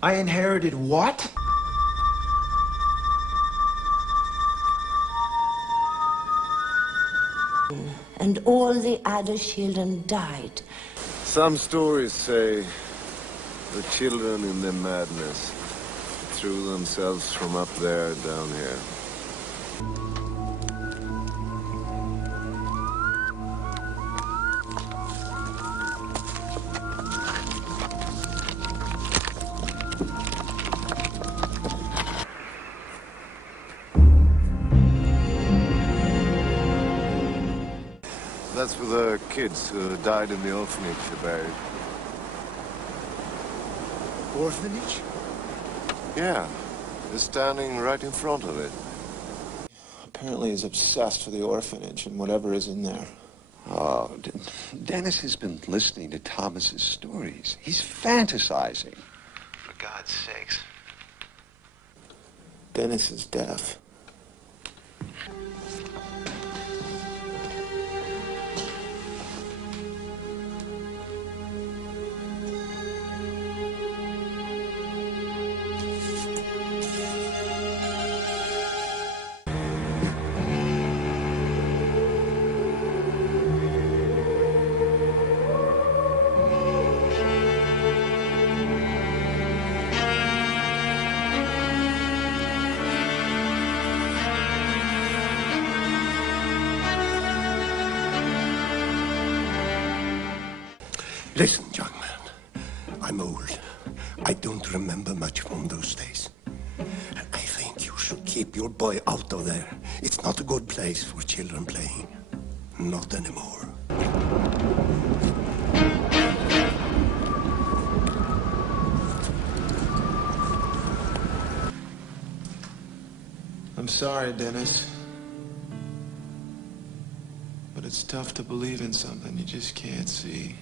I inherited what? And all the other children died. Some stories say the children in their madness threw themselves from up there down here. That's where the kids who died in the orphanage are buried. Orphanage? Yeah, they're standing right in front of it. Apparently he's obsessed with the orphanage and whatever is in there. Oh, Dennis has been listening to Thomas's stories. He's fantasizing. For God's sakes. Dennis is deaf. Listen, young man, I'm old. I don't remember much from those days. I think you should keep your boy out of there. It's not a good place for children playing. Not anymore. I'm sorry, Dennis. But it's tough to believe in something you just can't see.